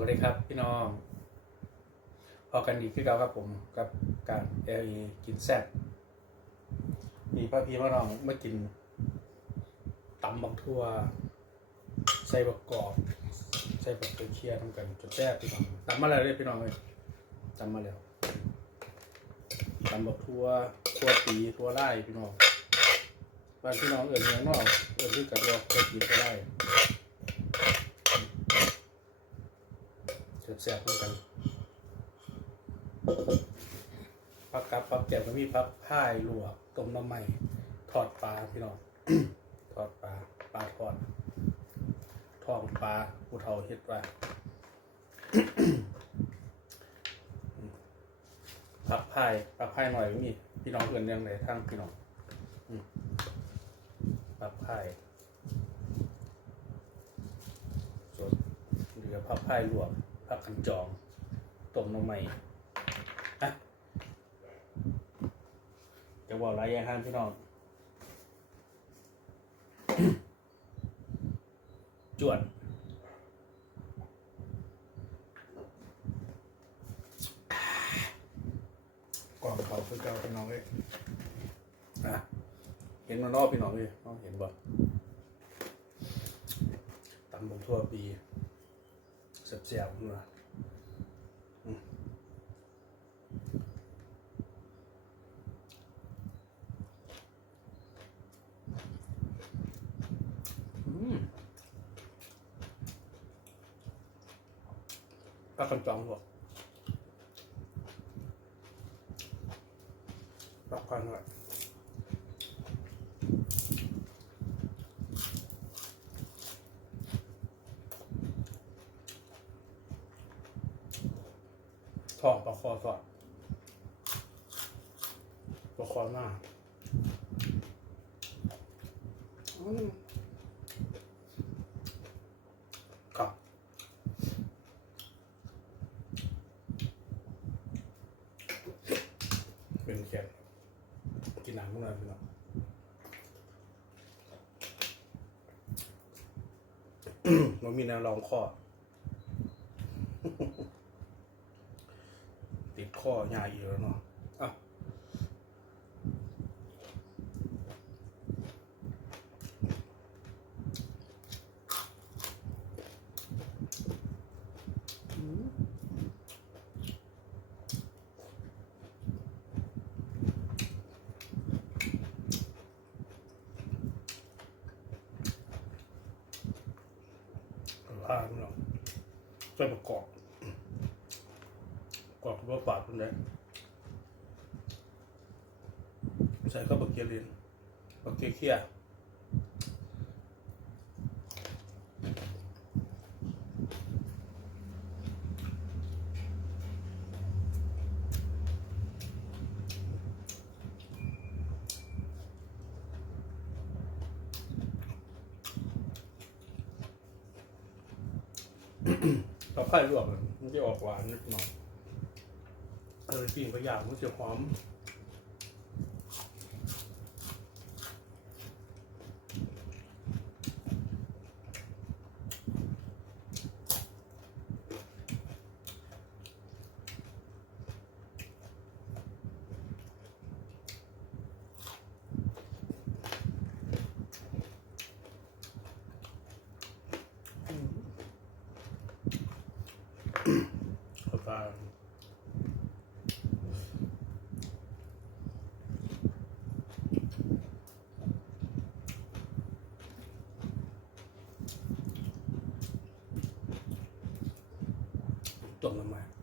วัสดีครับพี่น้องพอกันดีขึ้นแล้วครับผมกับการเอลีกินแซ่บมีพ่อพี่พ่อน้องมากินตำบักทั่ว ใส่บักกรอบ ใส่บักเกลือเคียทำกันจนแซ่บพี่น้องตำมาแล้วเลยพี่น้องเลยตำมาแล้วตำบักทั่วทั่วปีทั่วไร่พี่น้องบานพี่น้องเอื่นเมืองนอกเอื่นที่กระดวทั่วปีทั่วไร่ แซ่บๆเหมือนกันพักกับพักแก้วก็มีพักพายลวกต้มน้ำใหม่ทอดปลาพี่น้องทอดปลาปลาทอดทองปลาผู้เฒ่าเฮ็ดไว่าพักพายพักพายหน่อยก็มีพี่น้องเอื่นยังไงทางพี่น้องอืมพักพายสดเหลือพักพายลวก ผักขันจองต้มน้ำใหม่อะจะบอกอะไรยังครับพี่น้องจวดกล่องเขาคือเจ้าพี่น้องเลยอะเห็นมานอกพี่น้องเลยน้องเห็นบ่ตำบงทั่วปี เสียบๆนมาอืมอืมปลาคันจองหัวปลาคันหัว ทองปลาคอสอดปลาคอหน้าครับเป็นแขกกินน้ำพวกนั้นพี่น้องมันมีแนวรองข้อ ติดข้อยาอีกแล้วเนาะอะอืมผ้าพี่น้องใส่ประกอบ กรอบว่าปาดคนได้ใส่ข้าวบักเกียรินบักเกียเคี่ยเราไข่ลวกอะมันจะออกหวานนิดหน่อย เออปิ้งไปอย่างมันจะหอมข้าวปลา ต้มน้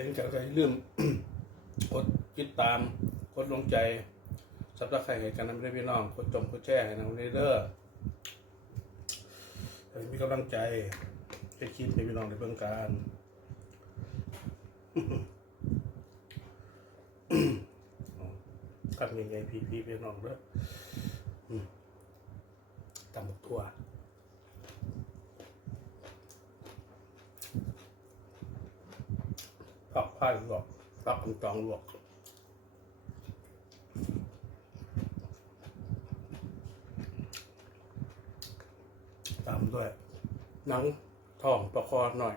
เห็นกันก็อย่าลืมกดติดตามกดลงใจสับตะไคร้ให้กันนำได้พี่น้องกดจมกดแช่ให้นำได้เด้อให้มีกำลังใจให้คิดให้พี่น้องในเบื้องการกับยังไงพี่พี่พี่น้องเด้ออืมตำ ตอกทั่วผักพายลวกผักำจองลวกตามด้วยหนังทองประคอหน่อย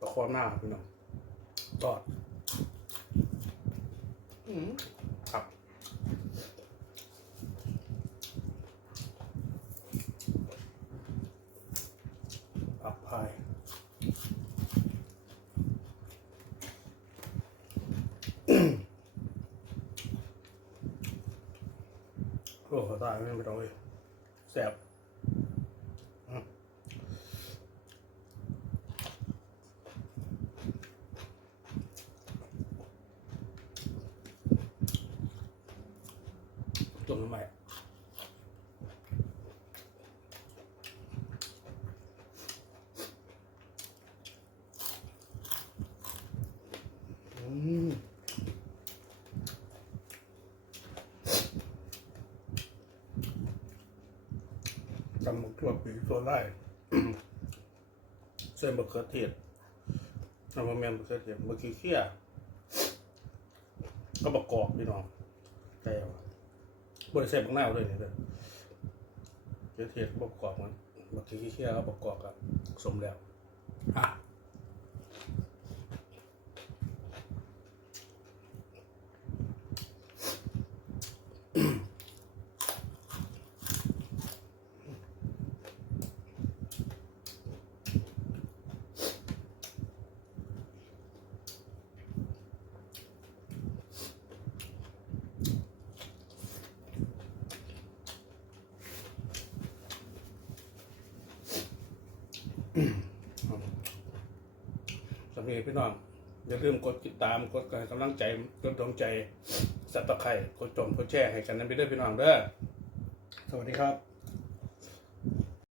ประคอหน้าพี่น้องตอด อืมครับ ผักพาย โอ้โหตาไม่เป็นไรเลยแซ่บอืมจุ่มทำไม อืมตำ หัวปีตัวไล่เส้นบะเขือเทศน้ำมันแมนบะเขือเทศบะขี้เขี้ยก็ประกอบพี่น้องแต่ว่าบริเส้นบางหน้าวด้วยนี่เลยเขือเทศก็บะกอบมันบะขี้เขี้ยก็ประกอบกับสมแล้วอะ สำหรับพี่น้องอย่าลืมกดติดตามกดกำลังใจกดดวงใจสับตะไคร่กดจมกดแชร์ให้กันนั้นไปด้อพี่น้องเด้อสวัสดีครับ